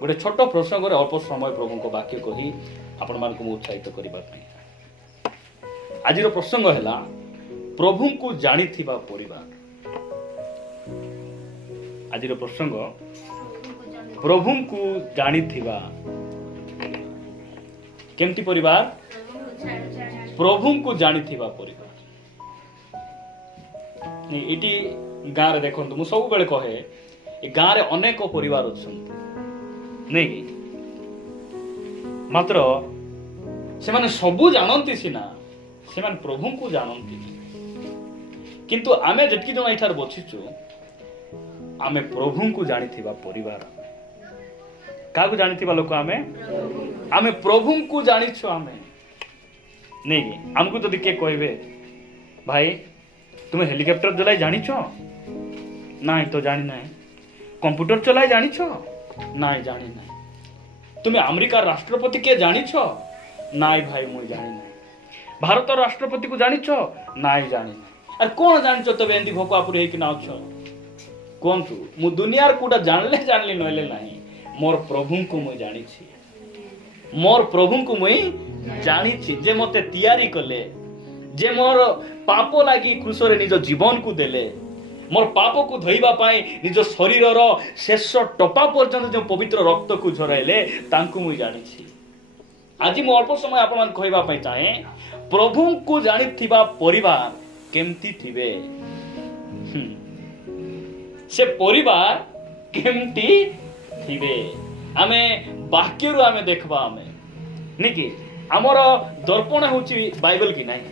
गोटे छोट प्रसंग अल्प समय प्रभु को वाक्य कही आपण मान को उत्साहित करबा आज प्रसंग है प्रभु को जानी परिवार। आज प्रसंग प्रभु को जानी केमती परिवार, प्रभु को जानी परिवार। इटी गाँव रे देखो मुझे सब बेले कहे गाँव रे अनेक परिवार अच्छा नहीं कि मात्र से माने सबू जानती सीना से माने प्रभु को जानती किंतु आमे जटकी जन एठार बचिचु आमे प्रभु को जानी परिवार। क्या जानी लोक आमे प्रभु को जानी आमे नहीं कि आमको तो किए कहे भाई तुम्हें हेलिकॉप्टर चलाई जानी ना तो जानी ना, कंप्यूटर चलाई जानी ना जानी ना, तुम्हें अमेरिका राष्ट्रपति के जानी ना भाई मुझे जानी ना, भारत राष्ट्रपति को जानी ना जानी ना। अरे कौन जानी तब एमती भोकापुर है कि ना अच्छ कहतु मु दुनिया कोटा जानले नहले ना मोर प्रभु को मुझे जानी, मोर प्रभु को मुझे जानी जे मते तैयारी कले, जे मोर पाप लगी क्रूसरे निज जीवन को देले, मोर पाप को धोइबा पाई निज शरीर शेष टपा पर्यंत जो पवित्र रक्त को झराइले तांकु मुई जानी। आज मु अल्प समय आपण मान कहबा पाई चाहे प्रभु को जानी थिबा परिवार केमती थिबे, से परिवार केमती थिबे आमे वाक्यरु आमे देखबा आमे नहीं कि आमर दर्पण होची बाइबल की नहीं।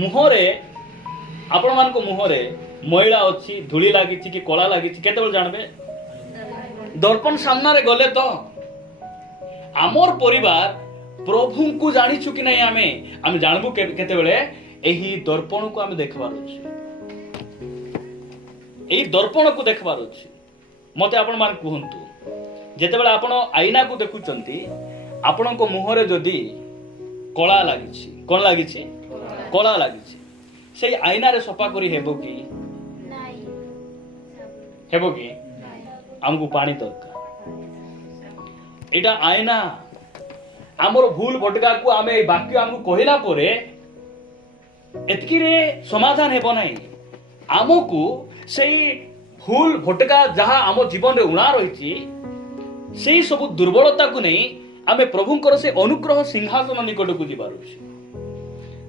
मुहरे आपण मान को मुहरे मैला अच्छी धूली लगी कि कला लगी केते जानबे दर्पण सामना रे गले तो आमर परिवार प्रभु को जानिछु कि नहीं आमे जानबू केते बेले एही दर्पण को आमे देखबार अछि, एही दर्पण को देखबार अछि। मते आपण मान कहंतु जेते बेले आपण आईना को देखुचंती आपण को मुहरे जदी कला लागिछि कोन लागिछि कला लागिछि से आईना रे सफा करी हेबो कि नाही हेबो कि हमको पानी दरकार। एटा आईना हमर भूल भटका को आमे वाक्य हमको कहिला परे एतकी रे समाधान हेबो नाही। हमको सेही भूल भटका जहा हम जीवन रे उणा रहिछि सेही सब दुर्बलता को नहीं आमे प्रभुंकर से अनुग्रह सिंहासन निकट को जीवार अछि,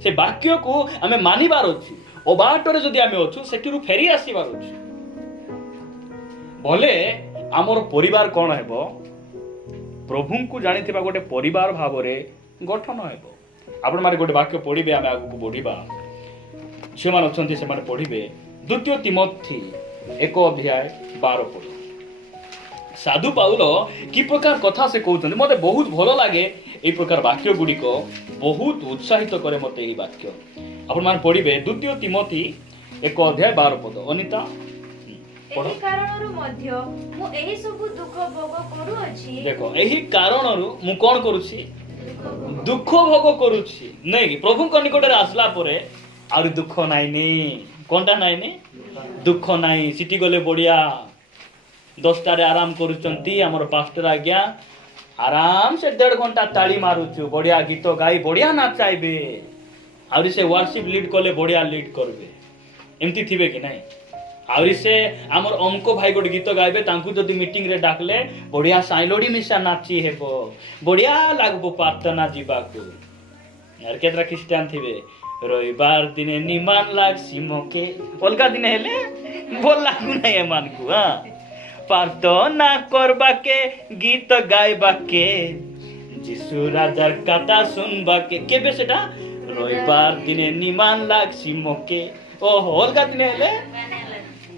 से वाक्य को आमे मानिबार अछि, ओ बाटरे जदि आमे अछु सेटिरु फेरी आसीबार अछि भले हमर परिवार कोन हेबो प्रभु को जानिथिबा गोटे परिवार भाव रे गठन हेबो। आपण मारे गोटे वाक्य पढिबे आमे आगु को बढ़िबा जे मान अछंती से माने पढिबे द्वितीय तिमोथी 1:12 पढ। साधु पाउल कि प्रकार कथा से कहते मते बहुत भल लगे ए प्रकार वाक्य गुड़ी को बहुत उत्साहित करे मते ए वाक्य आपण मान पढिबे द्वितीय तिमोथी 1:12 अनिता एही कारणरु मध्य मु एही सब दुख भोग करू अछि। देखो एही कारणरु मु कोन करूछि दुख भोग करूछि नै कि प्रभु को निकट रे आसला परे आरो दुख नाइ नी कोनटा नाइ नी दुख नाइ सिटी गले बढ़िया 10टा रे आराम करूचंती हमर पास्टर आज्ञा आराम से 1.5 घंटा ताली मारुछु बढ़िया गीत गाई बढ़िया नाचाइबे आउरी से वर्शिप लीड करले बढ़िया लीड करबे एमती थिबे कि नाही। आउरी से हमर अमको भाई गोटे गीत गाइबे तांकु जदी मीटिंग रे डाकले बढ़िया साइलोडी मिसा नाची हेबो बढ़िया लागबो प्रार्थना जीवाकू। यार केतरा क्रिश्चियन थिबे रविवार दिने निमान लाग सिमोके अलगा दिन हेले बोल लागू नै एमान को हां प्रार्थना करबाके गीत गाइबाके जिसु राजार कथा सुनबाके केबे सेटा रविवार दिने निमान लाग सिमोके ओ अलगा दिन हेले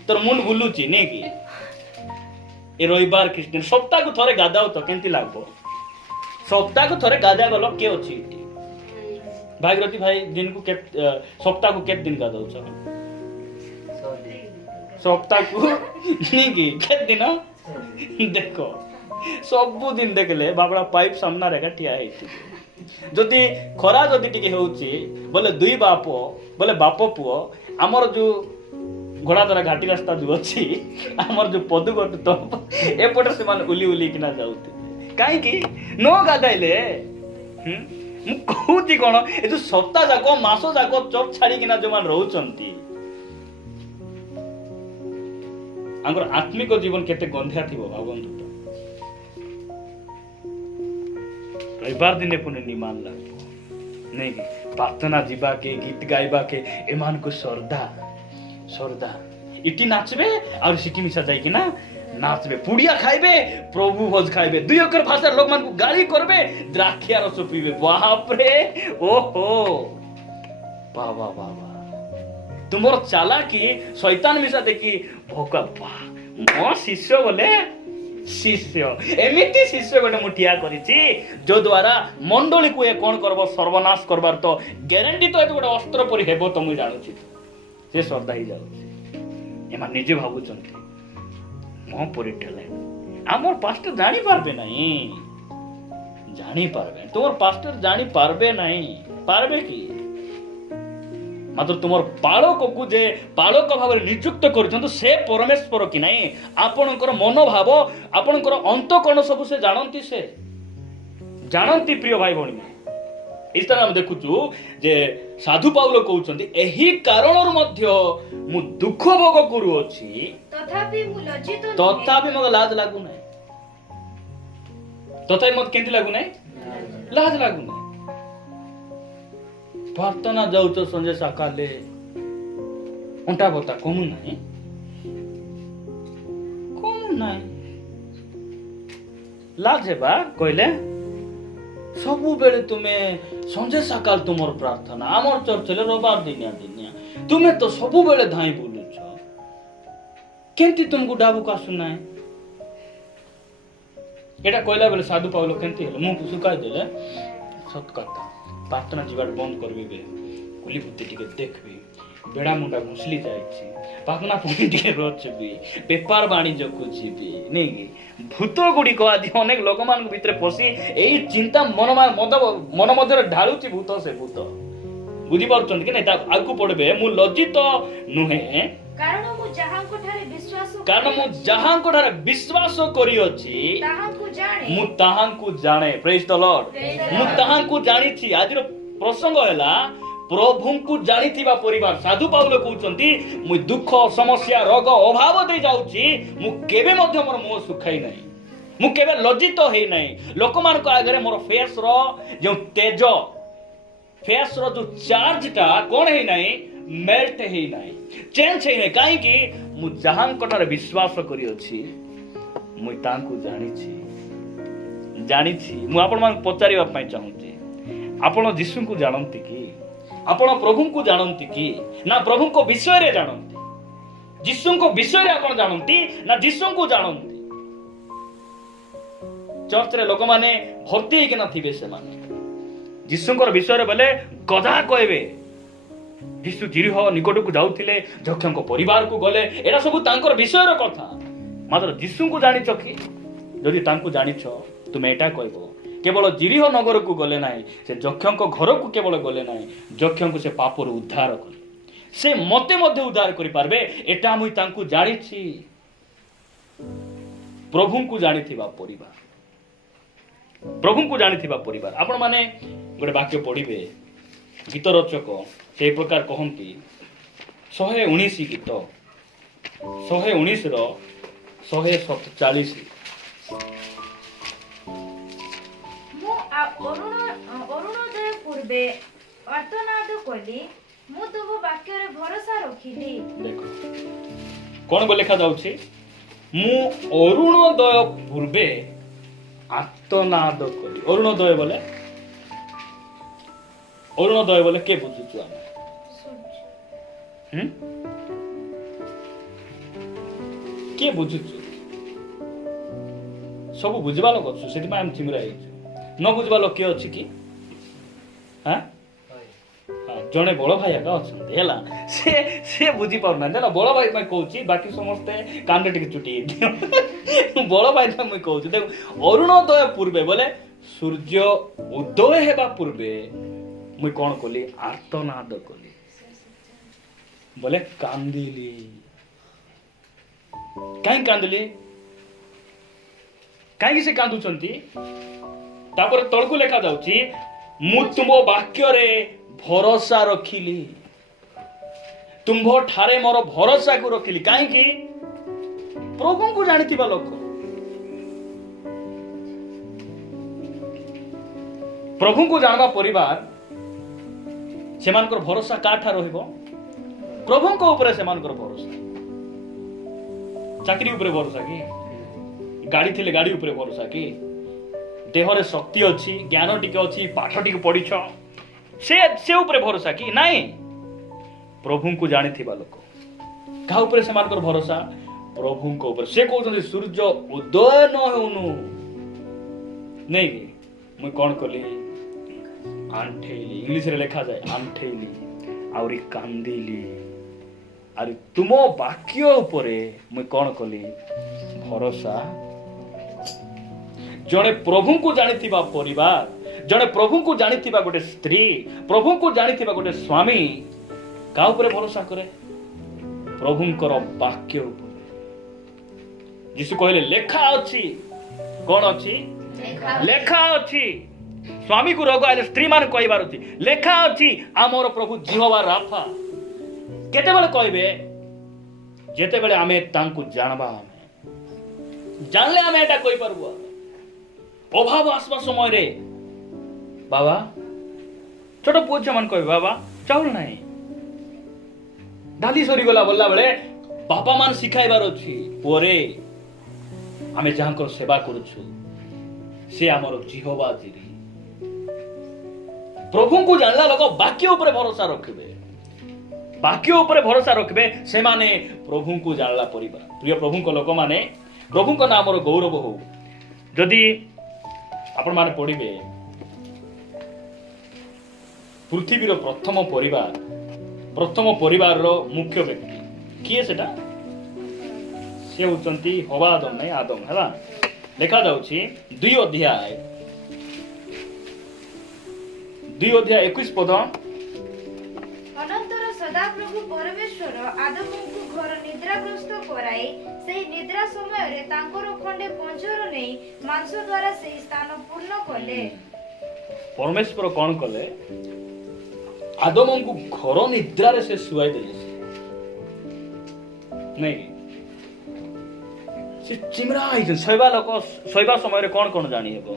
तोर मुंड बुलुची नै कि ए रविवार क्रिश्चियन सप्ताह को थरे गादाओ तो केंती लागबो सप्ताह को थरे गादा गलो के अछि इटी भागीरथी भाई दिन को सप्ताह को केत दिन गादाओ छ सप्ताह को नहीं कि केत दिन देखो सब दिन देखले बाबड़ा पाइप सामना रे ठिया हेछि जदि खरा जदि टिके होउची बोले दुई बाप बोले बाप पुओ हमर जो घोड़ा द्वारा घाटी रास्ता जो अच्छी आमर जो पदुगट तो एपटे से उली उली किना जाउते कहीं नो गाधाइले मु कहूची कोन ए जो सप्ताह जाको मासो जाको चोप छाड़ी किना जो मान रहउचंती आंगर आत्मिक जीवन केते गंधिया थिबो भावंतु तो रविवार दिने पुने निमान लागो नहीं कि प्रार्थना जीवा के गीत गाइबा के एमान को सरदा इटी नाचबे और सिटी मिसा जाय कि ना नाचबे पुड़िया खाइबे प्रभु भोज खाइबे दुई अक्षर भाषा लोग मान को गाली करबे द्राक्षिया रस पीबे बाप रे ओहो बाबा बाबा तुमर चालाकी शैतान मिसा देखी भोका मो शिष्य बोले शिष्य एमिति शिष्य गोटे मुठिया करिछि जो द्वारा मंडली को कोन करबो सर्वनाश करबार तो ग्यारंटी तो गोटे अस्त्र परि हेबो तो मु जानुछि से श्रद्धा ही जाउछि एमा निजे भाबुचंती मो परि टैलेंट हमर पास्टर जानि पारबे नहीं जानि पारबे तोर पास्टर जानि पारबे नहीं पारबे की मात्र तुमर पालक को जे पालक भाव नियुक्त कर से परमेश्वर कि नहीं आपणकर मनोभाव आपणकर अंतकरण सब से जानती से जानती प्रिय भाई भौणी इस तरह हम देखुचु जे साधु पाउल कहउचंती एही कारण मु दुख भोग करूअछि तथापि मु लज्जित तथापि मग लाज लागु नै तथापि मत केंति लागु नै लाज लागु नै प्रार्थना जाउछ संजय सकाले उंटा बता कमु नाही लाज बा कहले सबु बेले तुमे संजय सकाल तुमर प्रार्थना आमर चर्च ले रविवार दिनिया तुमे तो सबु बेले धाई बोलुछ केंति तुमको डाबू का सुनाए एटा कहला बेले साधु पाउल केंति हलो मुंह सुकाई देले सत कथा प्रार्थना जीवाट बंद करबी बे कुली बुद्धि टिके देखबी बेड़ा मुंडा घुसली जाइछि प्रार्थना पुणी टिके रचबी व्यापार वाणिज्य को जीबी नहीं कि भूत गुडी को आदि अनेक लोक मान भितर पसी एई चिंता मन मध्य ढालुछि भूत से भूत बुझी पारुछन कि नहीं आगु पड़बे मु लज्जित नुहे कारण मु जहांको ठारे विश्वास करी अछि मु ताहांकु जाने प्रेज द लॉर्ड मु ताहांकु जानि छी आजिर प्रसंग हैला प्रभु को जानिथिबा परिवार साधु पाउल कहउचंती मु दुख समस्या रोग अभाव दे जाउची मु केबे मध्य मोर मुंह सुखाई नाही मु केबे लज्जित हेई नाही लोक मान को आगरे मोर फेस रो जो तेज फेस रो जो चार्ज ता कोन हेई नाही मेल्ट हेई नाही चेंज हेई नाही काहे कि मु जहां कटार विश्वास करी अछि मु तांकु जानि छी मु आपण मान पचारिबा पई चाहूची आपण यीशु को जानंती कि आपण प्रभु को जानंती कि ना प्रभु को विषय रे जानंती यीशु को विषय रे आपण जानंती ना यीशु को जानंती चर्च रे लोक माने भर्ती हे कि ना थिबे से माने यीशु को विषय रे बोले गधा कहबे यीशु जिरिह निकट को जाउथिले जक्षम को परिवार को गले एरा सब तांकर विषय रो कथा मात्र यीशु को जानिछ कि जदि तांको जानिछ तुमे एटा कहबो केवल जिरिह नगर को गले नाही से जक्षम को घर को केवल गले नाही जक्षम को से पापर उद्धार कले से मते मध्य उद्धार करि पारबे एटा मुई तांको जानिछि प्रभु को जानिथिबा परिवार आपण माने गोटे वाक्य पढ़िबे गीत रचक से प्रकार कहती 119 गीत 119 रो 147 अरुणोदय पूर्वे अर्थनाद कली मु तुम वाक्य रे भरोसा रखिली देखो कोन बोले लिखा जाउछि मु अरुणोदय पूर्वे आर्तनाद कली अरुणोदय बोले के बुझुछु हम के बुझुछु सब बुझबा लोक छु सेति हम चिमरा हे न बुझबा लोक के अछि कि हां जने बड़ भाई आका अछन हेला से बुझी पार ना ना बड़ भाई मैं कहूची बाकी समस्त कांडे टिके चुटी बड़ भाई मैं कहूची देख अरुणोदय पूर्वे बोले सूर्य उदय हेबा पूर्वे मुई कोन कोली आर्तनाद कोली बोले कांदिली कहीं कांदिले कहीं से कांदुचंती तापर तळकु लेखा जाउची मु तुमो वाक्य रे भरोसा रखिली तुम्भो ठारे मोर भरोसा को रखिली काहे कि प्रभु को जानिथिबा लोक प्रभु को जानबा परिवार सेमानकर भरोसा काठा रहइबो प्रभु को ऊपर सेमानकर भरोसा चाकरी ऊपर भरोसा की गाड़ी थिले गाड़ी ऊपर भरोसा की देहरे शक्ति अछि ज्ञान टिके अछि पाठ टिके पढिछ से ऊपर भरोसा की नाही प्रभु को जानिथिबा लोक का ऊपर सेमानकर भरोसा प्रभु को ऊपर से कहउछन सूर्य उदय न होनु नहीं मु कोन कली आंठेली इंग्लिश रे लिखा जाए आंठेली आउरी कांदिली आरे तुमो वाक्य उपरे मु कोन कली भरोसा जड़े प्रभु को जानिथिबा परिवार जड़े प्रभु को जानिथिबा गोटे स्त्री प्रभु को जानिथिबा गोटे स्वामी का ऊपर भरोसा करे प्रभुंकर वाक्य ऊपर यीशु कहले लेखा अछि कोन अछि लेखा अछि स्वामी को रोग आले स्त्री मान कहबार अछि लेखा अछि आमर प्रभु जिहोवा राफा केते बेले कहबे जेते बेले आमे तांकु जानबा आमे जानले आमे एटा कहि परबो अभाव आसवा समय रे बाबा छोट पुछ मन कहबे बाबा चाउल नाही डाली सरी गला बोलला बेले बापा मान सिखाइबार अछि पोरे आमे जांकर सेवा करूछु से आमर जिहोवा जिरी प्रभु को जानला लोक वाक्य ऊपर भरोसा रखबे वाक्य ऊपर भरोसा रखबे से माने प्रभु को जानला परिवार प्रिय प्रभु को लोक माने प्रभु को नाम रो गौरव हो जदि आपण माने पढिबे पृथ्वी रो प्रथम परिवार रो मुख्य व्यक्ति किए सेटा से होचंती हवा आदम नै आदम हला देखा जाउची 2 अध्याय 21 पद अनंतर सदाप्रभु परमेश्वर आदमଙ୍କୁ घर निद्राग्रस्त कराई सेही निद्रा समय रे तांकर खंडे पंजर नै मांस द्वारा सेही स्थान पूर्ण कले परमेश्वर कोन कले आदमଙ୍କୁ घर निद्रा रे से सुआई देले नहीं से चिमरा आइ सोइबा लोक सोइबा समय रे कोन जानि हेबो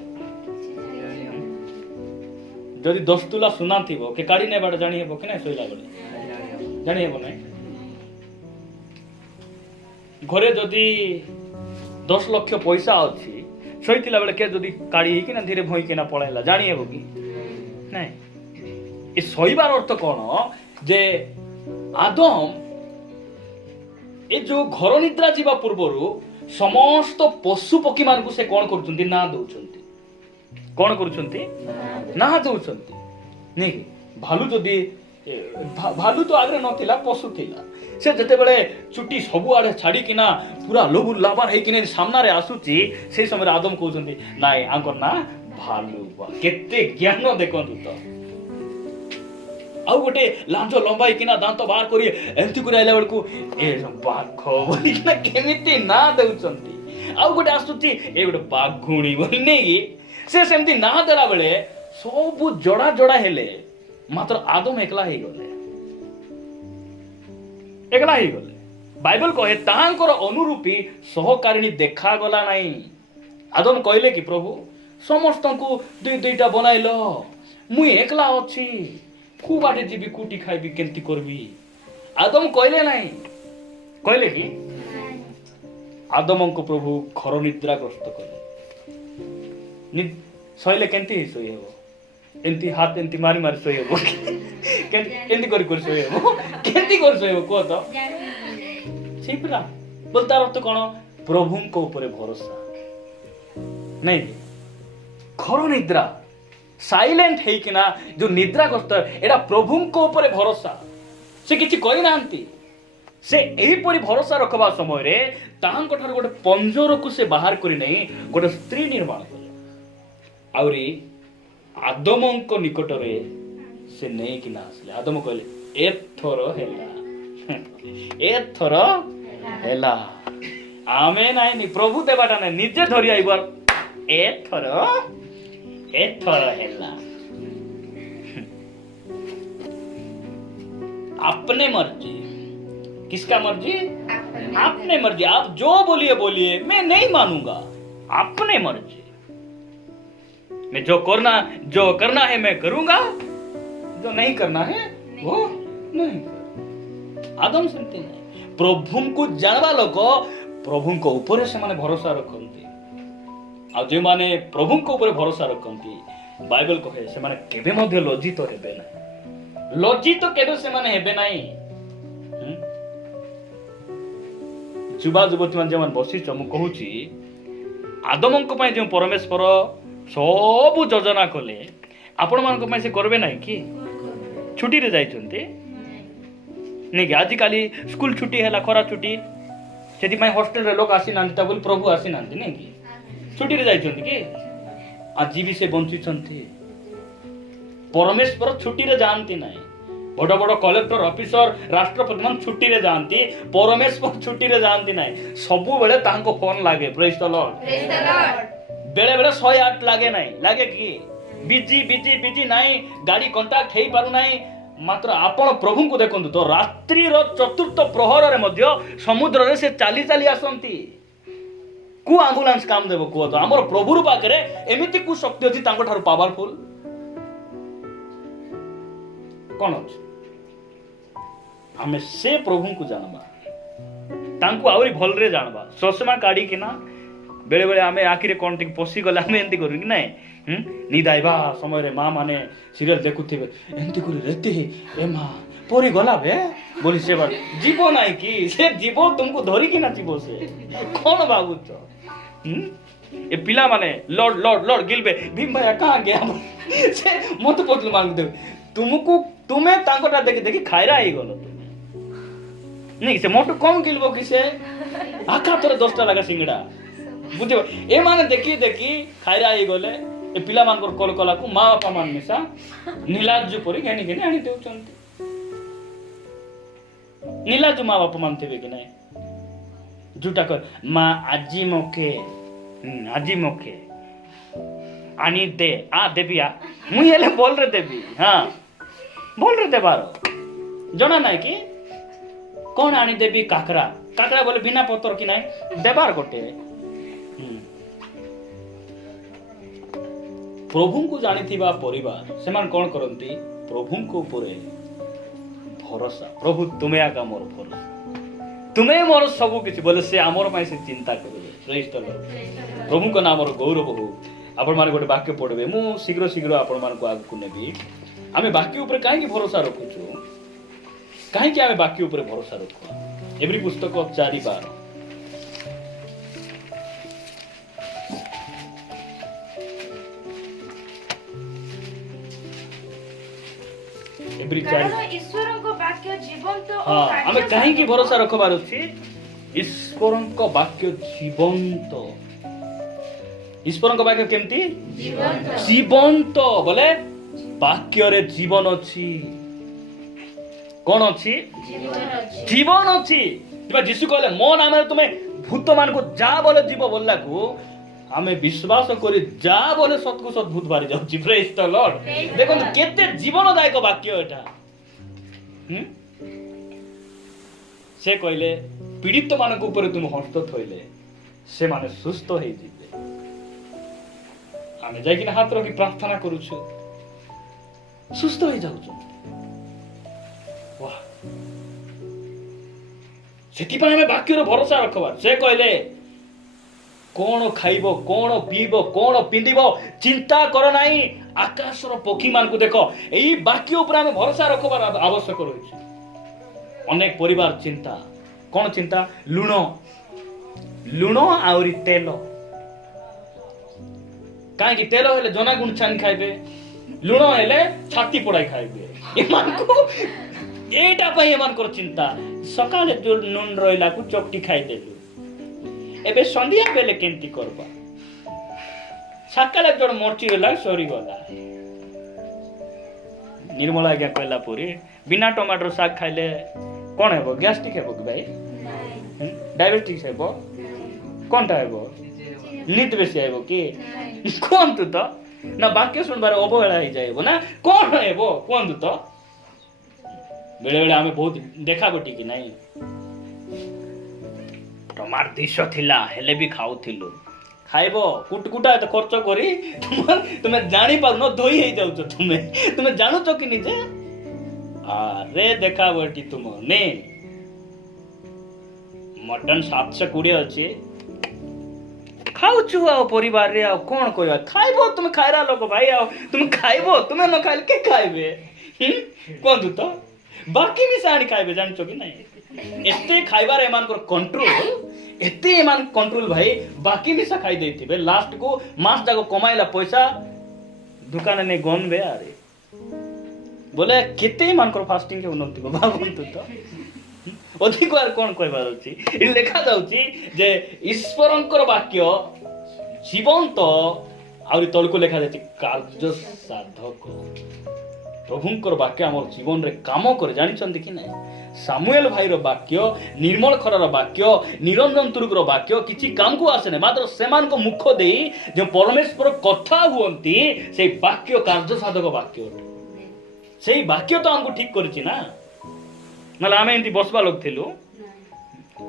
जदि 10 तुला सुना थिबो के काढी नै बाड जानि हेबो कि नै सोइला बेले जानि हेबो नै घरे जदि 10 लाख पैसा अछि सोइतिला बेले के जदि काढी कि ना धीरे भई के ना पळाइला जानि हेबो कि नै ए सोइबार अर्थ कोन जे आदम ए जो घर निद्रा जीवा पूर्वरु समस्त पशु पक्षी मान को से कोन करछंती ना दउछंती कोन करछंती ना दउछंती नै भालू जदी भालू तो आगरे नथिला पशु थिला से जते बेले चुटी सबु आडे छाडी किना पूरा लोबु लाबार हे किने सामना रे आसुची से समय आदम कहउछंती नाइ आंकर ना भालू बा केते ज्ञान देखंतु तो आउ गोटे लांजो लंबाई किना दांत बाहर करी एंती कर आइला बेलकु ए बाघ बोली किना केमिति ना दउचंती आउ गोटे आसुची ए गोटे बाघुणी बोली नै से सेमती ना देला बेले सब जड़ा जड़ा हेले मात्र आदम एकला हे गले बाइबल कहे तांकर अनुरूपी सहकारिणी देखा गला नाही आदम कहले कि प्रभु समस्त को दुई दुईटा बनाइलो मुई एकला अछि खूब आटे जीवी कुटी खाइबी केंती करबी आदम कहले नाही कहले कि आदम को प्रभु घर निद्रा ग्रस्त कले सहिले केंती सोई हेबो एंती हाथ एंती मारी मारी सोई हेबो केंती कर सोई हेबो केंती कर सोई हेबो को तो छिपरा बोलता अर्थ कोन प्रभु को ऊपर भरोसा नहीं घर निद्रा साइलेंट है कि ना जो निद्रा ग्रस्त एडा प्रभु को ऊपर भरोसा से किछि कहि नांती से एही परि भरोसा रखबा समय रे तांको ठार गोटे पंजर को से बाहर करी नै गोटे स्त्री निर्माण कले आउरी आदम को निकट रे से नै कि ना आसले आदम कहले एथर हेला ଆମେ ନାଇଁ ପ୍ରଭୁ ଦେବାଟା ନାଇଁ ନିଜେ ଧରି ଆଇବ ଏଥର ହେଲା अपने मर्जी। किसका मर्जी? अपने मर्जी। आप जो बोलिए बोलिए, मैं नहीं मानूंगा। अपने मर्जी। मैं जो करना है मैं करूंगा, जो नहीं करना है वो नहीं। आदम सेमती नहीं। प्रभु को जानवा लोक प्रभु को ऊपर से माने भरोसा रखती आ जो माने प्रभु को ऊपर भरोसा रखती बाइबल कहे से माने केबे मध्ये लज्जित हेबे ना लज्जित केबे से माने हेबे नाही। युवा युवती मान जे मान बसिछ मु कहूची आदमଙ୍କ ପାଇଁ जो परमेश्वर सब योजना कले आपण मानक ପାଇଁ से करबे नाही कि छुट्टी रे जाइछन्ते नहीं कि आज काली स्कूल छुट्टी है खरा छुट्टी से हॉस्टेल रे लोग आसी नांती बोली प्रभु आसी नांती नहीं कि छुट्टी रे जाइछन्ते कि आज भी से बंचिछन्ते परमेश्वर छुट्टी रे जानती नहीं बड़ बड़ कलेक्टर ऑफिसर राष्ट्रपति मान छुट्टी रे जानती परमेश्वर छुट्टी रे जानती नहीं सबु बेले तांको फोन लागे प्रेज द लॉर्ड बेले बेले 108 लागे नहीं लागे कि बिजी बिजी बिजी नहीं गाड़ी कांटेक्ट हेई पारु नहीं मात्र आपण प्रभु को देखंतु तो रात्रि रो चतुर्थ प्रहर रे मध्य समुद्र रे से चाली चाली आसंती को एम्बुलेंस काम देबो को तो हमर प्रभु रो पाखरे एमिति को शक्ति अछि तांको थारु पावरफुल कोन अछि हमें से प्रभु को जानबा तांको आउरी भल रे जानबा चश्मा काढी के ना बेले बेले आमे आखिरे कोन टिक पसी गले आमे एंती करू कि नहीं निदाइबा समय रे मां माने सीरियल देखुथिबे एंती करी रहते ए मां परी गला बे बोली से बात जीवो नाही कि से जीवो तुमको धरी कि ना जीवो से कोन बाबू तो ए पिला माने लॉर्ड लॉर्ड लॉर्ड गिलबे भीम भाई कहां गया से मत पतल मांग दे तुमको तुम्हें तांकोटा देखि देखि खायरा आइ गलो नहीं से मोटो कम गिलबो कि से आखा तोरे 10 टा लगा सिंगड़ा बुझिबो ए माने देखि देखि खायरा आइ गले ए पिला मानकर कल कला को मां बापा मान मिसा नीलाजु परी घेनी घेनी आनी देउचंती नीलाजु मां बापा मानथिबे कि नहीं जुटा कर मां आजी मोके आनी दे आ देबी आ मुई एले बोल रे देबी हां बोल रे देबारो जना नाही कि कौन आनी देबी काकरा काकरा बोले बिना पत्थर कि नहीं देबार गोटे प्रभु को जानिथिबा परिवार सेमान कोन करंती प्रभु को ऊपर भरोसा प्रभु तुम्हें आका मोर भरोसा तुम्हें मोर सब किछि बोले से हमर पई से चिंता करबे प्रेज द लॉर्ड प्रभु को नाम गौरव हो आपण माने गोटे वाक्य पढबे मु शीघ्र शीघ्र आपण मान को आग को नेबी आमे वाक्य ऊपर काहे की भरोसा रखुछु काहे की आमे वाक्य ऊपर भरोसा रखु एवरी पुस्तक 4:12 ईश्वर को वाक्य जीवंत हाँ हमें कहीं की भरोसा रखबार अछि ईश्वर को वाक्य जीवंत ईश्वर को वाक्य केमती जीवंत बोले वाक्य रे जीवन अछि कोन अछि जीवन अछि तबे यीशु कहले मो नाम रे तुमे भूत मान को जा बोले जीव बोलला को हमें विश्वास करी जा बोले सतकु सत भूत बारी जाउची प्रेज द लॉर्ड देखो केते जीवनदायक वाक्य एटा से कहले पीड़ित मान को ऊपर तुम हस्त थइले से माने सुस्त होई जिते आमे जाई कि हाथ रखी प्रार्थना करूछु सुस्त होई जाउछु वाह सेति पर हमें वाक्य रो भरोसा रखबा से कहले कौन खाइबो कौन पीबो कौन पिंदिबो चिंता कर नाही आकाश रो पक्षी मान को देखो एई वाक्य ऊपर हमें भरोसा रखबार आवश्यक रही अनेक परिवार चिंता कौन चिंता लुण लुण आउरी तेल काहे कि तेल हेले जना गुण छान खाइबे लुण हेले छाती पड़ाई खाइबे एमान को एटा पई एमान को चिंता सकाळे जो नून रहिला को चकटी खाइ देलु एबे संध्या बेले केंती करबा सकाळे जोड मोर्ची गला सरी गला निर्मला क्या कहला पूरी बिना टमाटर साग खाइले कौन हेबो गैस्ट्रिक हेबो कि भाई डायबिटीज हेबो কোনটা আইব নিত বেশি আইব কি কোনটো তো না বাক্য শুনবার অবহেলা হয়ে যাইব না কোন আইব কোনটো তো বেলে বেলে আমি বহুত দেখাবো টিকি নাই তোমার দিশ থিলা হেলে ବି ଖାଉଥିଲୁ ଖାଇବ କୁଟକୁଟା ଏତେ ଖର୍ଚ୍ଚ କରି ତୁମେ ଜାଣିପାରୁନ ଧୋଇ ହେଇଯାଉଛ ତୁମେ ଜାଣୁଛ କି ନିଜେ ଆରେ ଦେଖାବ ଏଠି ତୁମ ନେ ମଟନ 720 ଅଛି ଖାଉଛୁ ଆଉ ପରିବାରରେ ଆଉ କଣ କହିବା ଖାଇବ ତୁମେ ଖାଇରା ଲୋକ ଭାଇ ଆଉ ତୁମେ ଖାଇବ ତୁମେ ନ ଖାଇଲେ କେ ଖାଇବେ କୁହନ୍ତୁ ତ ବାକି ମିଶା ଆଣି ଖାଇବେ ଜାଣିଛ କି ନାଇଁ ଏତେ ଖାଇବାର ଏମାନଙ୍କର କଣ୍ଟ୍ରୋଲ ଏତେ ଏମାନ କଣ୍ଟ୍ରୋଲ ଭାଇ ବାକି ମିଶା ଖାଇ ଦେଇଥିବେ ଲାଷ୍ଟ କୁ ମାସ ଯାକ କମାଇଲା ପଇସା ଦୋକାନ ନେଇ ଗଣବେ ଆରେ ବୋଲେ କେତେ ଏମାନଙ୍କର ଫାଷ୍ଟିଂ ହେଉନଥିବ ଭାବନ୍ତୁ ତ ଅଧିକ ଆଉ କଣ କହିବାର ଅଛି ଏଠି ଲେଖା ଯାଉଛି ଯେ ଈଶ୍ୱରଙ୍କର ବାକ୍ୟ ଜୀବନ୍ତ ଆହୁରି ତଳକୁ ଲେଖା ଯାଇଛି କାର୍ଯ୍ୟ ସାଧକ ପ୍ରଭୁଙ୍କର ବାକ୍ୟ ଆମର ଜୀବନରେ କାମ କରେ ଜାଣିଛନ୍ତି କି ନାହିଁ ସାମୁଏଲ ଭାଇର ବାକ୍ୟ ନିର୍ମଳ ଖରାର ବାକ୍ୟ ନିରଞ୍ଜନ ତୁରୁଗର ବାକ୍ୟ କିଛି କାମକୁ ଆସେନି ମାତ୍ର ସେମାନଙ୍କ ମୁଖ ଦେଇ ଯେଉଁ ପରମେଶ୍ୱର କଥା ହୁଅନ୍ତି ସେଇ ବାକ୍ୟ କାର୍ଯ୍ୟ ସାଧକ ବାକ୍ୟ ସେଇ ବାକ୍ୟ ତ ଆମକୁ ଠିକ କରିଛି ନା ନହେଲେ ଆମେ ଏମିତି ବସବା ଲୋକ ଥିଲୁ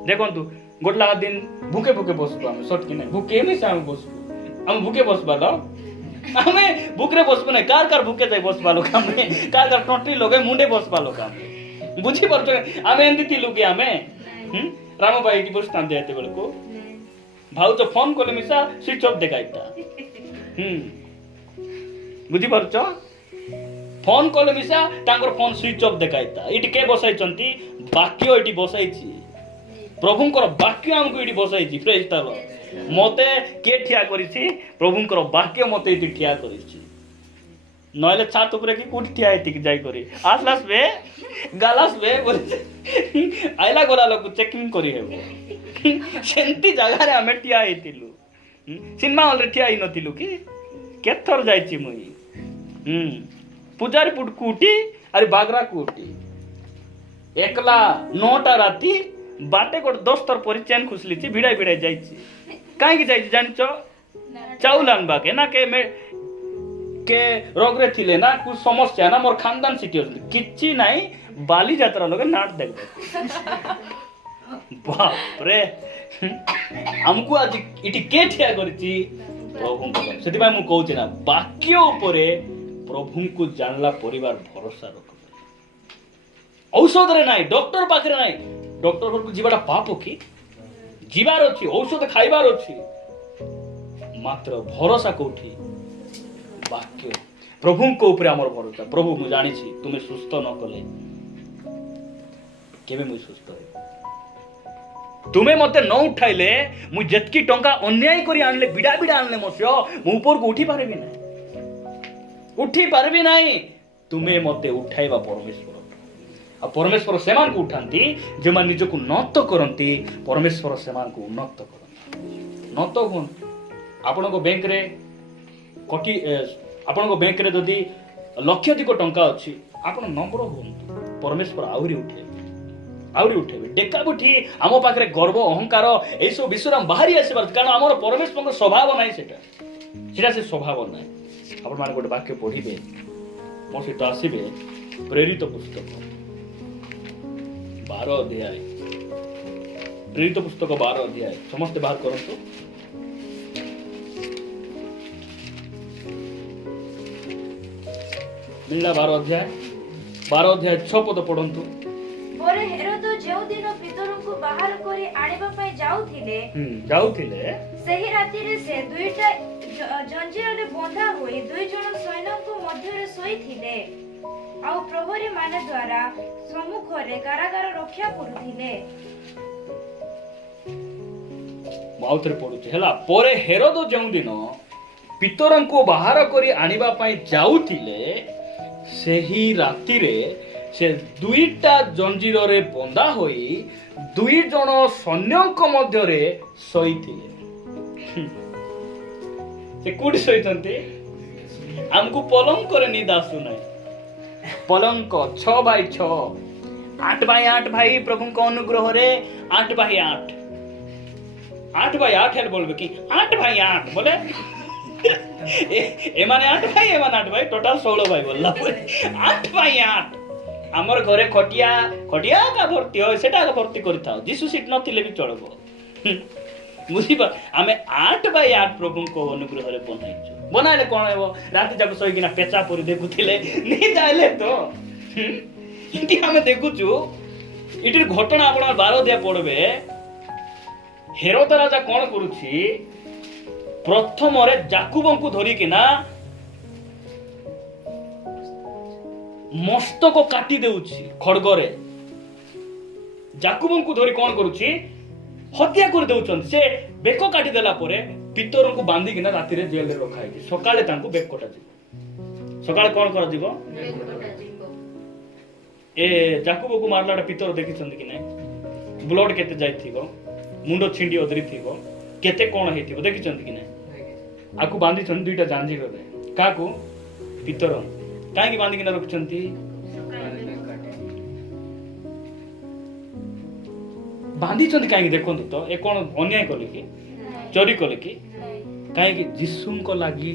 ଦେଖନ୍ତୁ ଗୋଟେ ଲାଖା ଦିନ ଭୁକେ ଭୁକେ ବସବୁ ଆମେ ସଟ୍ କି ନାହିଁ ଭୁକେ ମିଶା ଆମେ ବସବୁ ଆମେ ଭୁକେ ବସବା ଲ ଆମେ ଭୁକରେ ବସବୁ ନାହିଁ କାର ଭୁକେ ଯାଇ ବସବା ଲୋକ ଆମେ କାର ଟଣ୍ଟି ଲଗାଇ ମୁଣ୍ଡେ ବସବା ଲୋକ ଆମେ ବୁଝିପାରୁଛ ଆମେ ଏମିତି ଥିଲୁ କି ଆମେ ରାମ ଭାଇ ଏଠି ବସିଥାନ୍ତି ଏତେବେଳକୁ ଭାଉଜ ଫୋନ କଲେ ମିଶା ସୁଇଚ ଅଫ୍ ଦେଖାଇତା ବୁଝିପାରୁଛ ଫୋନ କଲେ ମିଶା ତାଙ୍କର ଫୋନ ସୁଇଚ ଅଫ୍ ଦେଖାଇତା ଏଠି କେ ବସାଇଛନ୍ତି ବାକ୍ୟ ଏଠି ବସାଇଛି ପ୍ରଭୁଙ୍କର ବାକ୍ୟ ଆମକୁ ଏଠି ବସାଇଛି ପ୍ରେଜ୍ ଦ ଲର୍ଡ ମତେ କିଏ ଠିଆ କରିଛି ପ୍ରଭୁଙ୍କର ବାକ୍ୟ ମତେ ଏଠି ଠିଆ କରିଛି ନହେଲେ ଛାତ ଉପରେ କି କୋଉଠି ଠିଆ ହେଇକି ଯାଇକରି ଆସିଲାସ ବେ ଗାଲାସ ବେ ବୋଲି ଆଇଲା ଗଲା ଲୋକ ଚେକିଂ କରି ହେବ ସେମିତି ଜାଗାରେ ଆମେ ଠିଆ ହେଇଥିଲୁ ସିନେମା ହଲରେ ଠିଆ ହେଇନଥିଲୁ କି କେତେଥର ଯାଇଛି ମୁଇଁ ପୂଜାରୀ ପୁଟ କୁଟି ଆରେ ବାଗରା କୁଟି ଏକଲା 9ଟା ରାତି ବାଟେ ଗୋଟେ 10 ଥର ପରି ଚେନ୍ ଖୁସଲିଛି ଭିଡାଇ ଯାଇଛି କାହିଁକି ଯାଇଛି ଜାଣିଛ ଚାଉଳ ଆନବାକେ ନା କେ ରୋଗରେ ଥିଲେ ନା କୋଉ ସମସ୍ୟା ନା ମୋର ଖାନଦାନ ସିଟି ଅଛନ୍ତି କିଛି ନାହିଁ ବାଲିଯାତ୍ରା ଲୋକେ ନାଟ ଦେଖବେ ବାପରେ ଆମକୁ ଆଜି ଏଠି କେ ଠିଆ କରିଛି ପ୍ରଭୁଙ୍କ ସେଥିପାଇଁ ମୁଁ କହୁଛି ନା ବାକ୍ୟ ଉପରେ ପ୍ରଭୁଙ୍କୁ ଜାଣିଲା ପରିବାର ଭରସା ରଖ ଔଷଧରେ ନାହିଁ ଡକ୍ଟର ପାଖରେ ନାହିଁ ଡକ୍ଟର ଘରକୁ ଯିବାଟା ପାପ କି ଯିବାର ଅଛି ଔଷଧ ଖାଇବାର ଅଛି ମାତ୍ର ଭରସା କୋଉଠି ବାକ୍ୟ ପ୍ରଭୁଙ୍କ ଉପରେ ଆମର ଭରସା ପ୍ରଭୁ ମୁଁ ଜାଣିଛି ତୁମେ ସୁସ୍ଥ ନ କଲେ କେବେ ମୁଁ ସୁସ୍ଥ ହେବି ତୁମେ ମତେ ନ ଉଠାଇଲେ ମୁଁ ଯେତିକି ଟଙ୍କା ଅନ୍ୟାୟ କରି ଆଣିଲେ ବିଡ଼ା ଆଣିଲେ ମତ୍ସ୍ୟ ମୁଁ ଉପରକୁ ଉଠି ପାରିବି ନାହିଁ ତୁମେ ମତେ ଉଠାଇବା ପରମେଶ୍ୱର ଆଉ ପରମେଶ୍ୱର ସେମାନଙ୍କୁ ଉଠାନ୍ତି ଯେଉଁମାନେ ନିଜକୁ ନତ କରନ୍ତି ପରମେଶ୍ୱର ସେମାନଙ୍କୁ ଉନ୍ନତ କରନ୍ତି ନତ ହୁଅନ୍ତୁ ଆପଣଙ୍କ ବ୍ୟାଙ୍କରେ ଯଦି ଲକ୍ଷାଧିକ ଟଙ୍କା ଅଛି ଆପଣ ନମ୍ର ହୁଅନ୍ତୁ ପରମେଶ୍ୱର ଆହୁରି ଉଠେଇବେ ଡେକାବୁଠି ଆମ ପାଖରେ ଗର୍ବ ଅହଙ୍କାର ଏଇସବୁ ବିଷୟରେ ଆମେ ବାହାରି ଆସିବାର କାରଣ ଆମର ପରମେଶ୍ୱରଙ୍କ ସ୍ୱଭାବ ନାହିଁ ସେଟା ସେ ସ୍ୱଭାବ ନାହିଁ ଆପଣମାନେ ଗୋଟେ ବାକ୍ୟ ପଢିବେ ମୋ ସହିତ ଆସିବେ ପ୍ରେରିତ ପୁସ୍ତକ 12 ଅଧ୍ୟାୟ ପ୍ରେରିତ ପୁସ୍ତକ 12 ଅଧ୍ୟାୟ ସମସ୍ତେ ବାହାର କରନ୍ତୁ ମିଳିଲା 12 ଅଧ୍ୟାୟ 6 ପଦ ପଢନ୍ତୁ ପରେ ହେରୋଦ ଯେଉଁ ଦିନ ପିତରଙ୍କୁ ବାହାର କରି ଆଣିବା ପାଇଁ ଯାଉଥିଲେ ସେହି ରାତିରେ ସେ 2ଟା ଜଞ୍ଜିରରେ ବନ୍ଧା ହୋଇ 2 ଜଣ ସୈନ୍ୟଙ୍କ ମଧ୍ୟରେ ଶୋଇଥିଲେ ଆଉ ପ୍ରହରୀ ମାନେ ଦ୍ୱାରା ସମ୍ମୁଖରେ କାରାଗାର ରକ୍ଷା କରୁଥିଲେ ଆଉଥରେ ପଢୁଛି ହେଲା ପରେ ହେରୋଦ ଯେଉଁ ଦିନ ପିତରଙ୍କୁ ବାହାର କରି ଆଣିବା ପାଇଁ ଯାଉଥିଲେ ସେହି ରାତିରେ ସେ 2ଟା ଜଞ୍ଜିରରେ ବନ୍ଧା ହୋଇ 2 ଜଣ ସୈନ୍ୟଙ୍କ ମଧ୍ୟରେ ଶୋଇଥିଲେ ସେ କୋଉଠି ଶୋଇଛନ୍ତି ଆମକୁ ପଲଙ୍କରେ ନିଦ ଆସୁନାହିଁ ପଲଙ୍କ 6x6 8x8 ଭାଇ ପ୍ରଭୁଙ୍କ ଅନୁଗ୍ରହରେ 8x8 8x8 हेल बोलबे कि 8x8 बोले एमाने 8 भाई एमान 8 भाई टोटल 16 भाई बोलला 8x8 हमर घरे खटिया खटिया का भर्ती हो सेटा का भर्ती करथाओ जीसु सीट नथिले भी चलबो बुझिबा आमे 8x8 प्रभु को अनुग्रह रे बनाइछु बनाइले कोन हेबो राति जाक सोई किना पेचा परि देखुथिले नि जाइले तो इति हमें देखुछु इटिर घटना आपण 12 दिया पड़बे हेरोद राजा कोन करूछि प्रथम रे जाकुबंकु धरि किना मस्तक काटी देउछि खड़गरे जाकुबंकु धरि कोन करूछि हत्या कर देउछन से बेको काटी देला परे पितर को बांधी किना राति रे जेल रे रखा है सकाळे तांको बेक कटा जीव सकाळे कोन कर जीव ए जाकुब को मारलाडा पितर देखिछन कि नै ब्लड केते जाइथिबो मुंडो छिंडी ओदरी थिबो केते कोन हेथिबो देखिछन कि नै आकु बांधी छन दुईटा जांजीर रे काकू पितर काहे की बांधी किना रखछंती बांधी छन काहे देखंतु तो ए कोन अन्याय करले कि चोरी करले कि काहे कि जिसुम को लागी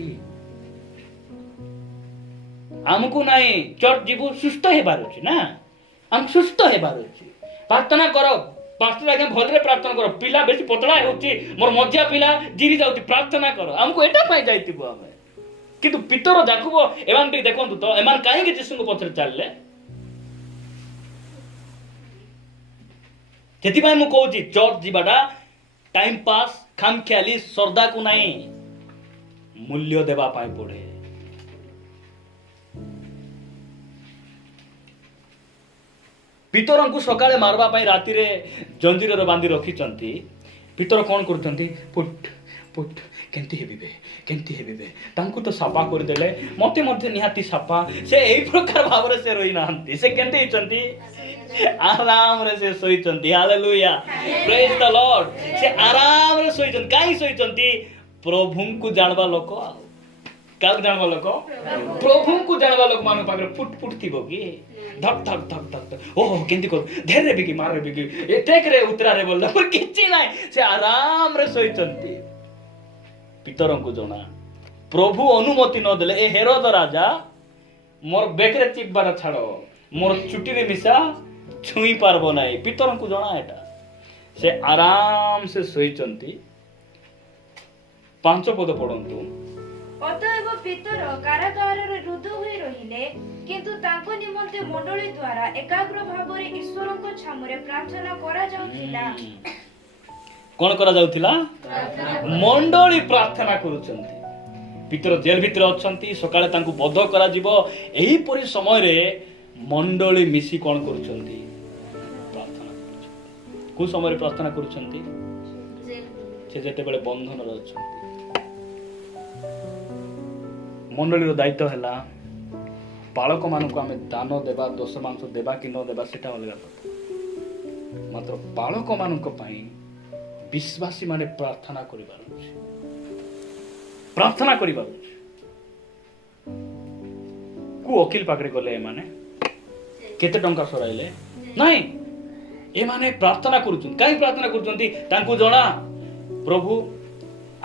हमको नाही चर्च जीवो सुस्त हेबार अछि ना हम सुस्त हेबार अछि प्रार्थना करो पास्टर आगे भलरे प्रार्थना करो पिला बेसी पतला होछि मोर मज्जा पिला जिरी जाउति प्रार्थना करो हमको एटा पाई जाइतिबो हमें किंतु पितर जाकुबो एमान टी देखंतु तो एमान काहे कि जिसु को पछरे चलले जेति भाई मु कहूची चर्च जीवाटा टाइम पास खाम ख्याली श्रद्धा को नहीं मूल्य देवा पाए पड़े पितर को सकाळे मारवा पाई राति रे जंजीर रे बांधी रखिचंती पितर कोन करचंती पुट पुट केंती हेबिबे तांको तो सापा कर देले मते मते निहाती सापा से एई प्रकार भाबरे से रोई नांती से केंती हिचंती आराम रे से सोईचंती हालेलुया प्रेज द लॉर्ड से आराम रे सोईचंती काई सोईचंती प्रभु को जानबा लोक काक जानबा लोक प्रभु को जानबा लोक मानु पागरे फुट फुट थिबो की धक धक धक धक ओहो केंती कर धेरे बिकी मारे बिकी ए टेक रे उतरा रे बोलला पर किछि नाही से आराम रे सोईचंती पितरं को जणा प्रभु अनुमति न देले ए हेरोद राजा मोर बेकरे चिपबार छाड़ो मोर चुटी रे मिसा छुई पारबो नाही पितरं को जणा एटा से आराम से सोईचंती 5 पद पढंतु अतएव पितर कारागार रे रुद्ध होई रहिले किंतु तांको निमंते मंडली द्वारा एकाग्र भाबरे ईश्वरन को छामुरे प्रार्थना करा जाउथिला कोन करा जाउथिला मंडली प्रार्थना करूचंती पितर जेल भितर अछंती सकाळे तांको बद्ध करा जीवो एही परि समय रे मंडली मिसी कोन करूचंती प्रार्थना करूचंती को समय रे प्रार्थना करूचंती से जेते बेले बंधन रे अछंती मंडली रो दायित्व हैला बालक मान को आमे दान देबा दश मांस देबा कि न देबा सेटा अलगा कथा मात्र बालक मान को पई विश्वासी माने प्रार्थना करिबार अछि को वकील पाकरे गले माने केते टंका सराइले नाही ए माने प्रार्थना करूछन काई प्रार्थना करूछंती तांको जणा प्रभु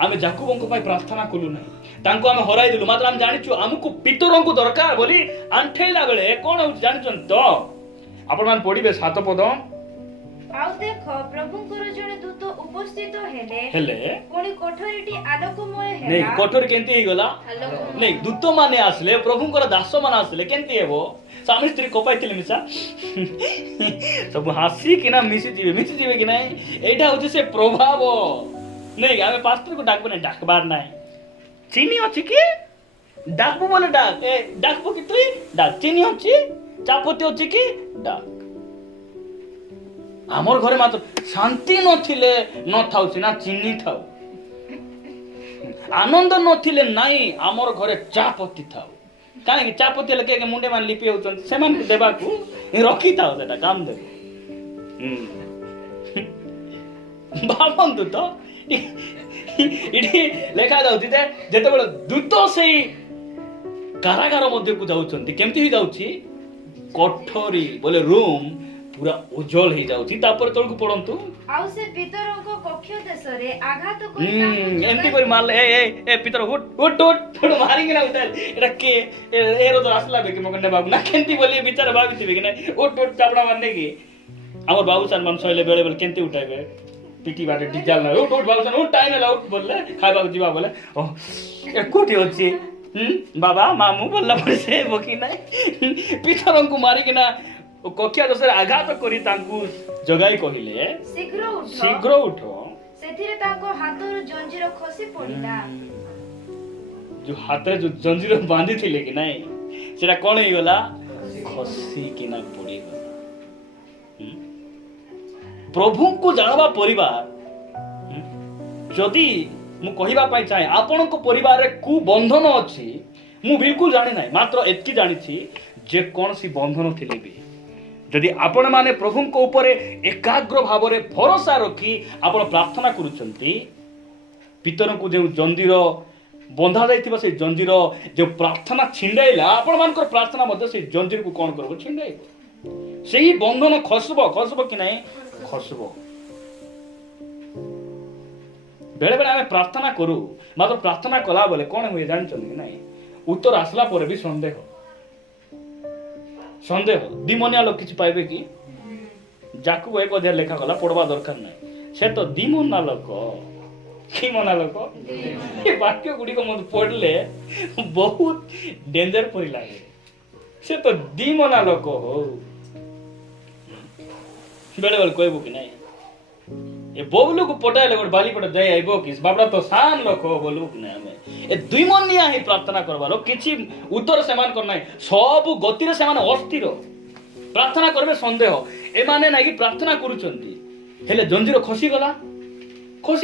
आमे जाकुबंको पई प्रार्थना कलु नाही तांको आमे हराई दिलु मात्र हम जानिछु हमको पितरं को दरकार बोली आंठेला बेले कोन जानिछन तो आपण मान पढिबे 7 पद आउ देखो प्रभुंकर जने दूत उपस्थित हेले कोनी कोठरीटी आलोकमय हेला नहीं कोठरी केंती ही गला नहीं दूत माने आसले प्रभुंकर दास मान आसले केंती हेबो स्वामी स्त्री कोपाइथिले मिसा सब हासी किना मिसी जीवे कि नहीं एटा होचे से प्रभाव नहीं आमे पास्टर को डाकबो नहीं डाकबार नहीं चीनी अछि कि डाकबो बोले डाक ए डाकबो कि तुई डाक चीनी अछि चापती अछि कि डाक आमर घरे मात्र शांति नथिले न थाउ सिना चिन्नी थाउ आनंद नथिले नाही आमर घरे चापती थाउ काहे कि चापती ले के मुंडे मान लिपि होचन से मान देबा को रखी थाउ सेटा काम देबो बाबंतु तो इडी लेखा जाउछि जे जेतेबेले दूत सेई कारागार मध्ये को जाउछंती केमति ही जाउछि कोठरी बोले रूम पूरा उज्जवल हो जाउची तापर तळकु पडंतु ଆଉ ସେ ପିତରଙ୍କ କକ୍ଷ ଦେଶରେ ଆଘାତ କରି एमती कोई मार ले ए पितर हुट हुट हुट हुट मारेंगे ना उधर एटा के एरो तो असला बे के मगने बाबू ना केंती बोली बिचार बाबू थी के ना हुट हुट चापड़ा मारने की हमर बाबू सन मन सोइले बेले बेले केंती उठाइबे पिटी बाटे डिजाल ना हुट हुट बाबू सन हुट टाइम ला हुट बोलले खाइ बाबू जीवा बोले ओ ए कोठी होची बाबा मामू बोलला पड़े से बकी ना पितरंकु मारी के ना कक्षा दसरे आघात करी तांकु जगाई कहिले शीघ्र उठ ସେଥିରେ ତାଙ୍କ ହାତରୁ ଜଞ୍ଜିର ଖସି ପଡ଼ିଲା जो हाथ रे जो जंजीर बांधी थिले कि नहीं सेटा कोन हे गला खसी कि ना पड़ी गला प्रभु को जानवा परिवार जदि मु कहिबा पाई चाहे आपन को परिवार रे कु बंधन अछि मु बिल्कुल जानि नाही मात्र एतकी जानि छी जे कोन सी बंधन थिले भी जदि आपण माने प्रभु को ऊपर एकाग्र भाव रे भरोसा रखी आपण प्रार्थना करूचंती पितर को जे जंजीर बंधा जाइथिबा से जंजीर जो प्रार्थना छिंडाइला आपण मानकर प्रार्थना मध्ये से जंजीर को कोन करबो छिंडाइबो सेही बंधन खसबो कि नाही खसबो बेले बेले आमे प्रार्थना करू मात्र प्रार्थना कला बोले कोन होय जानछन कि नाही उत्तर आसला पर भी संदेह दिमनिया लोक किछि पाइबे कि जाकु एक अध्याय लेखा गला पढ़वा दरकार नाही से तो दिमना लोक कि मना लोक ये वाक्य गुडी को मत पढ़ले बहुत डेंजर परि लागे से तो दिमना लोक हो बेले बेले कहबो कि नाही ए बोबलू को पटाइले गोट बाली पटा जाय आइबो कि बाबड़ा तो शान लोक हो बोलू कि नाही हमें ए दुई मनिया ही प्रार्थना करबारो किछि उत्तर समान कर नाही सब गति रे समान अस्थिर प्रार्थना करबे संदेह ए माने नाही कि प्रार्थना करूचंती हेले जंजीर खसी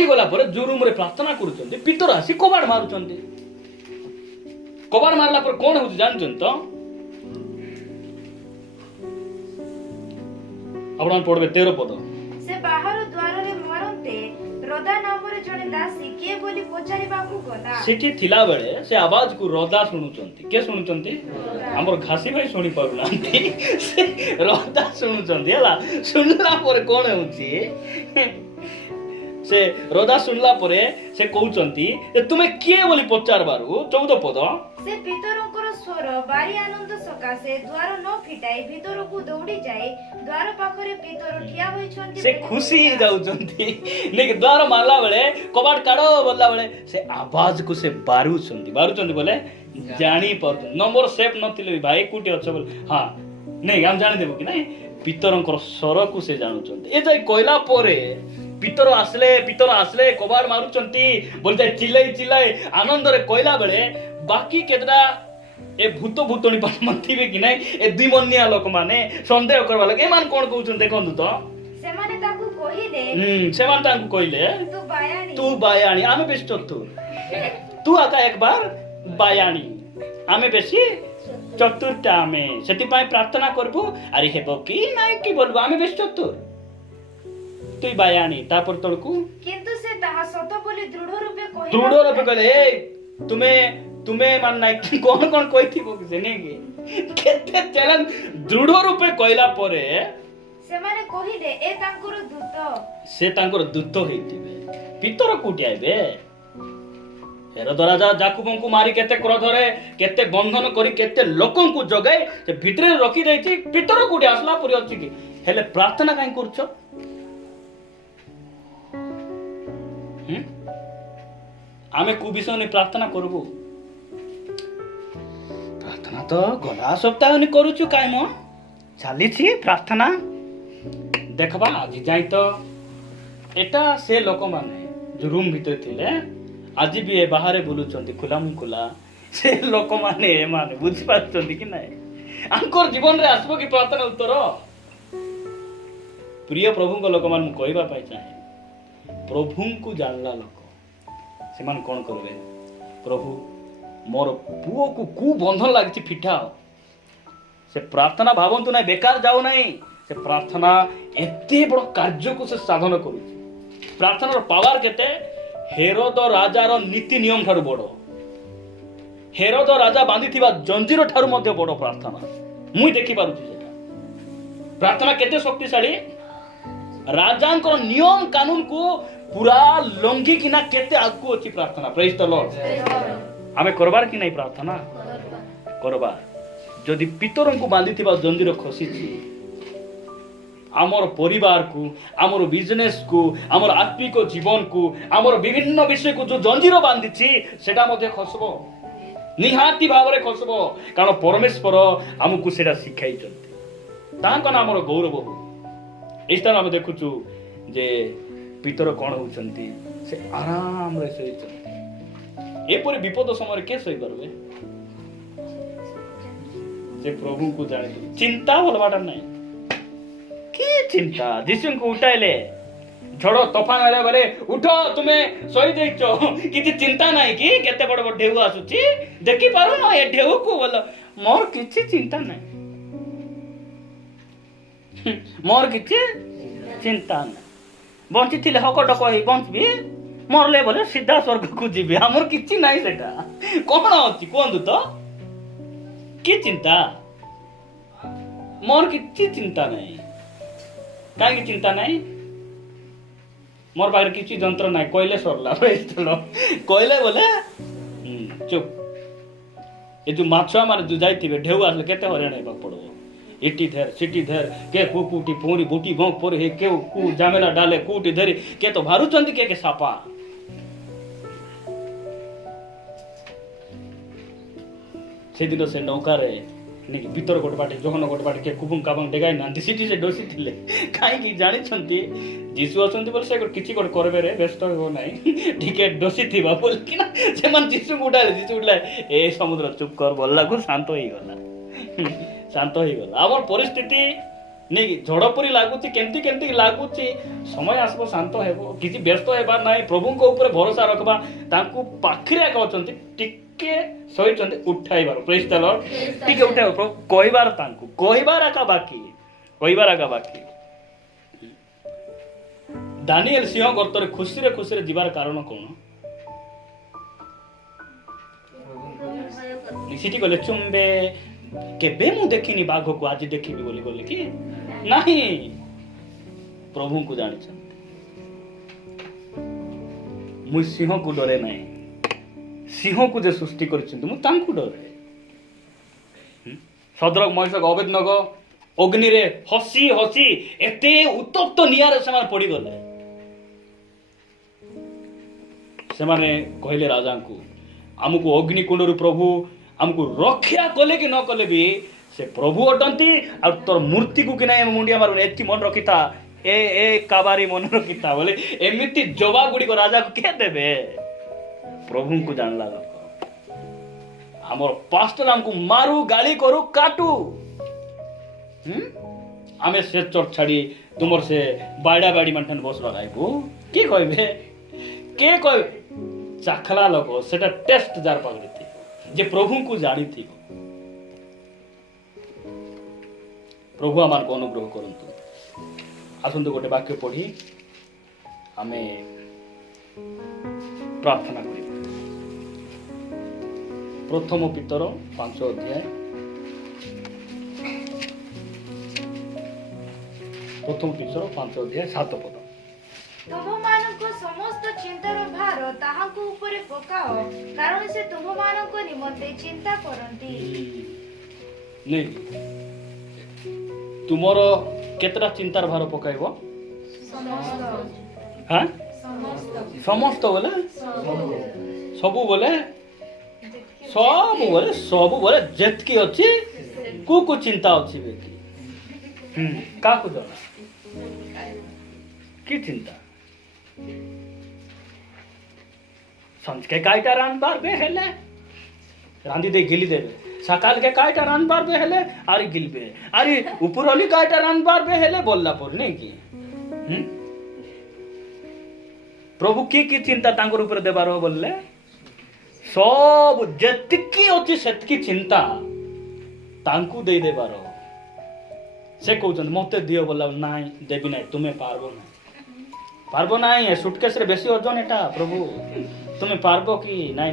गला पर जो रूम रे प्रार्थना करूचंती पितर आसी कबाड़ मारुचंती कबाड़ मारला पर कोन होची जानछन तो आपण पढबे 13 पद से बाहर द्वार रे मरंते रोदा नाम रे जने दासी के बोली पचारिबाकू गला सेठी थिला बेले से आवाज को रोदा सुनुचंती के सुनुचंती हमर घासी भाई सुनी पड़ुनांती से रोदा सुनुचंती हला सुनला पर कोन होची से रोदा सुनला परे से कहउचंती तुमे के बोली पचारबारू 14 पद से पितरंकर स्वर बारी आनंद सकासे द्वार न फिटाई भीतर को दौड़ी जाए द्वार पाखरे पितर ठिया होइछंती से खुशी जाउचंती नेक द्वार मारला बेले कबाट काडो बोलला बेले से आवाज को से बारुचंती बोले जानी पर नंबर सेव नथिले भाई कुटी अछ बोल हां नहीं हम जानि देबो कि नहीं पितरंकर स्वर को से जानुचंती ए जाय कोइला परे पितर आसले कबाड़ मारुचंती बोल जाय चिल्लाई आनंद रे कोइला बेले बाकी केतरा ए भूतणी पाठ थिबे कि नहीं ए दुई मनिया लोक माने संदेह करबा लगे ए मान कोन कहउचन देखंतु तो सेमाने ताकू कहिले सेमान ताकू कहिले तू बायाणी आमे बेस चतुर तू आका एक बार बायाणी आमे बेसी चतुरटा आमे सेति पाई प्रार्थना करबो अरे हेबो कि नाही कि बोलबो आमे बेस चतुर तुई बायाणी तापर तळकू किंतु से ताहा सत बोली दृढ़ रूपे कहले ए तुम्हें मान नाही कोन कहिथिबो कि से नेगे केते चलन दृढ़ रूपे कहला परे से माने कहिले ए तांकर दूत हेतिबे पितर कोटी आइबे हेरोद राजा जाकुबंकु मारी केते क्रोधरे केते बंधन करी केते लोकन को जगाई से भितरे रखी दैछि पितर कोटी आसला परे अछि कि हेले प्रार्थना काई करछो आमे को विषय ने प्रार्थना करबो प्रार्थना तो गला सप्ताह ने करूछु काई म चाली छी प्रार्थना देखबा आज जाई तो एटा से लोक माने जो रूम भीतर थिले आज भी ए बाहर बुलुचंती खुला से लोक माने बुझी पाछंती कि नाही आंकर जीवन रे आसबो कि प्रार्थना उत्तर प्रिय प्रभु को लोक मान कहबा पाई चाहे प्रभु को जानला लोक से मान कोन करबे प्रभु मोर पुओ को कु बंधन लागिछि फिटाओ से प्रार्थना भावंतु ना बेकार जाओ नहीं से प्रार्थना एते बड़ कार्य को से साधन करू प्रार्थनार पावर केते हेरोद राजार नीति नियम ठारू बड़ हेरोद राजा बांधिथिबा जंजीर ठारू मध्ये बड़ प्रार्थना मुई देखि पारुछि सेटा प्रार्थना केते शक्तिशाली राजा को नियम कानून को पूरा लंघी किना केते आगु अछि प्रार्थना प्रेज द लॉर्ड आमे करबार कि नहीं प्रार्थना करबार जदि पितर को बांधी थिबा जंजीर खसी आमर परिवार को आमर बिजनेस को आमर आत्मिक जीवन को आमर विभिन्न विषय को जो जंजीर बांधी सेटा मध्य खसबो निहाती भाव में खसबो कारण परमेश्वर आमको सेटा शिखाई तांको नाम गौरव हो इस तरह आम देखुचु जे पितर कौन होचंती से आराम रे सही एपरि विपद समय के सही करबे जे प्रभु को जाने चिंता बोलबाटा नहीं की चिंता जिसु को उठाइले झड़ तोफान आले बोले उठो तुम्हें सोई देइचो किछि चिंता नाही कि केते बड़ बड़ ढेउ आसुची देखि पारो न ए ढेउ को बोल मोर किछि चिंता नाही मोर किछि चिंता नाही बंची थिले हकट कहि बंचबी मरले बोले सीधा स्वर्ग को जीबी हमर किछि नाही सेटा कोन अछि कोंदु तो की चिंता मोर किछि चिंता नाही काहे चिंता नाही मोर पाखे किसी जंत्र ना कहले सरला कहले बोले चुप ये जो माछुआ मारे जो जाइथिबे ढेउ आसले केते हरेण हेबा पड़बो इटी धेर सिटी धेर के कुकुटी पोरी बुटी भोंक पर हे के कु जामेला डाले कुटी धरी के तो भारू चंदी के सापा से दिन से नौका रे नहीं भीतर गोटे बाटे जहन गोटे बाटे के कुबुम काबम डेगाई नांती सिटी से डोसी थिले काई की जानि छंती जीसु असंती बोले से किछि गोटे करबे रे व्यस्त हो नाही ठीके डोसी थिबा बोल कि ना से मन जीसु उठाले जीसु उठला ए समुद्र चुप कर बोलला को शांत होई गला शांत होई गला हमर परिस्थिति नहीं झड़ परी लागुची केमती केमती लागुची समय आसबो शांत हेबो किछि व्यस्त हेबार नाही प्रभु को ऊपर भरोसा रखबा तांकू पाखरे कहचंती टिके सहिचंती उठाइबार प्रेज द लॉर्ड टिके उठाइबो कहबार तांकू कहबार आका बाकी दानिएल सिंह गर्तरे खुशी रे जीवार कारण कोन निसिटी गले चुंबे केबे मु देखिनी बाघ को आज देखिबी बोली बोले कि नहीं प्रभु को जानि मु सिंह को डरे नहीं सिंह को जे सृष्टि करछन मु तांकु डरे सदरक महिषक अवेदनग अग्नि रे हसी हसी एते उत्तप्त नियार समान पड़ी गले से माने कहले राजा को हमको अग्नि कुंड प्रभु हमको रक्षा कले कि न कले भी से प्रभु अटंती और तोर मूर्ति को कि नहीं मुंडिया मार एति मन रखिता ए काबारी मन रखिता बोले एमिति जवाब गुडी को राजा को के देबे प्रभु को जानला हमर पास्टर हमको मारू गाली करू काटू आमे से चोर छाड़ी तुमर से बाड़ा बाड़ी मंथन बस लगाइबो की कहबे के कह चाखला लोक सेटा टेस्ट जार पगड़ी जे प्रभु को जानी थी प्रभु आमान को अनुग्रह करंतु आसंतु गोटे वाक्य पढ़ी आमे प्रार्थना करी प्रथम पितर 5 अध्याय प्रथम पितर 5 अध्याय 7 पद ତୁମମାନଙ୍କ ସମସ୍ତ ଚିନ୍ତାର ଭାର ତାହାଙ୍କ ଉପରେ ପକାଅ କାରଣ ସେ ତୁମମାନଙ୍କ ନିମନ୍ତେ ଚିନ୍ତା କରନ୍ତି नहीं तुमर केतरा चिंतार भार पकाइबो हां समस्त बोले सबु बोले जेतकी अछि को चिंता अछि बेकी का को जना की चिंता संज के काइटा रान बार बे हेले रांदी दे गिली देबे सकाल के काइटा रान बार बे हेले आरी गिलबे आरी ऊपर वाली काइटा रान बार बे हेले बोलला पर नहीं की प्रभु की चिंता तांकर ऊपर देबार हो बोलले सब जेतकी अछि सेतकी चिंता तांकू दे देबार हो से कहउछन मते दियो बोलला नाही देबी नाही तुमे पारबो नाही सुटकेस रे बेसी ओजन एटा प्रभु तुमे पारबो कि नाही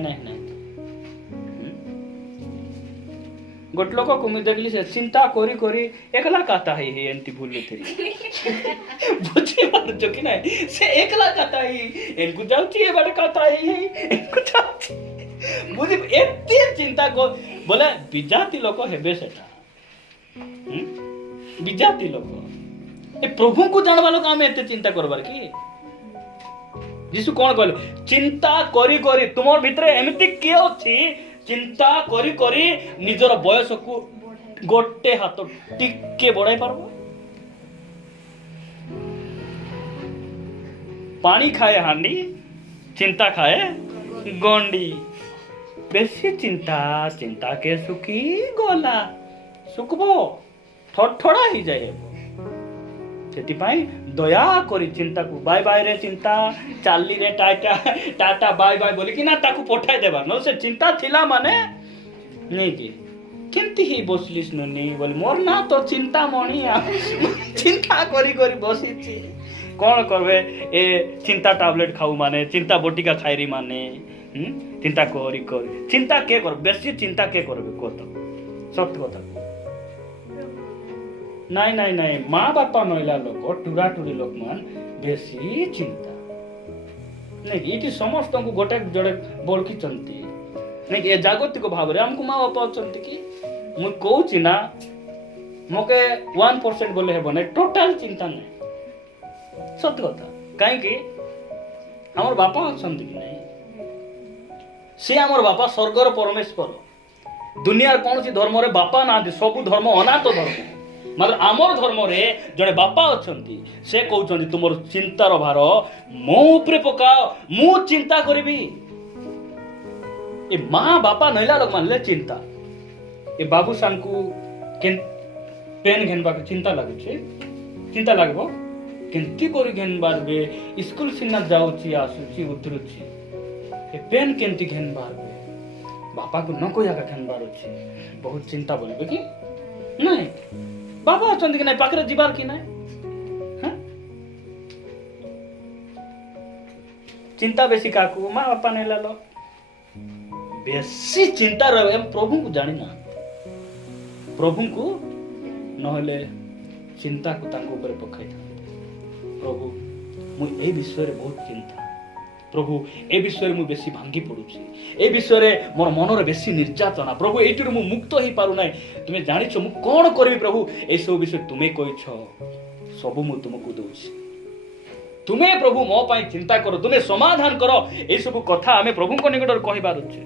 गोटे लोक को मुझे देखली से चिंता करी करी एकला काता है एंती भूल थी बुझे पारुछ कि ना से एकला काता है एनको जाउची ए बाटे काता है एनको जाउची बुझी एते चिंता को बोले विजाति लोक हेबे सेटा विजाति लोक ए प्रभु को जानबा लोक आमे एते चिंता करबार की यीशु कौन कहले चिंता करी करी तुमर भितरे एमिति के अछि चिंता करी करी निजर बयस को गोटे हाथ टिके बढ़ाई पारबो पानी खाए हांडी चिंता खाए गोंडी बेसी चिंता चिंता के सुखी गोला सुखबो थोड़ा ही जाए सेतिपाई दया करी चिंता को बाय बाय रे चिंता चाली रे टाटा टाटा बाय बाय बोली कि ना ताकू पठाई देबा न से चिंता थिला माने नहीं जी केमती ही बसलिस न नहीं बोली मोर ना तो चिंता मणी चिंता करी करी बसी छी कौन करबे ए चिंता टैबलेट खाऊ माने चिंता बटिका खाइरी माने चिंता करी करी चिंता के कर बेसी चिंता के करबे को तो सत्य कथा नहीं नहीं नहीं माँ बापा नईला लोक टूरा टूरी लोक मान बेसी चिंता नहीं ये समस्त को गोटे जड़े बड़की चंती नहीं ये जागतिक भाव रे हमको माँ बापा चंती की मु कहूची ना मोके 1% बोले हेबो नहीं टोटल चिंता नहीं सत्य कथा काहे कि हमर बापा चंती की नहीं से हमर बापा स्वर्गर परमेश्वर दुनिया कौन सी धर्म रे बापा ना सब धर्म अनाथ धर्म मतलब आमर धर्म रे जड़े बापा अच्छी से कहते तुम चिंतार भार मो उपरे पकाओ मु चिंता करी ए माँ बापा नईला लोक मानले चिंता ए बाबूसान को पेन घेनबा चिंता लगुचे चिंता लगबो केंती करी घेनबार बे स्कूल सिना जाउची आसुची उतरुची ए पेन केंती घेनबार बे बापा को न कोया का घेनबार अछि बहुत चिंता बोलबे कि नहीं बाबा अछंती कि नहीं पाखरे जीवार कि नहीं चिंता बेसी काकू माँ बापा नहीं लालो बेसी चिंता रहे प्रभु को जानी ना प्रभु को नहले चिंता को तांको ऊपर पकाई था प्रभु मु ए विषय रे बहुत चिंता प्रभु ए विषय रे मु बेसी भांगी पडुची ए विषय रे मोर मन रे बेसी निर्यातना प्रभु एटुर मु मुक्त ही पारु नै तुमे जानिछ मु कोन करबी प्रभु ए सब विषय तुमे कहिछ सब मु तुमको दउछी तुमे प्रभु मो पाई चिंता करो तुमे समाधान करो ए सब कथा हमें प्रभु को निकट कहि बारुछे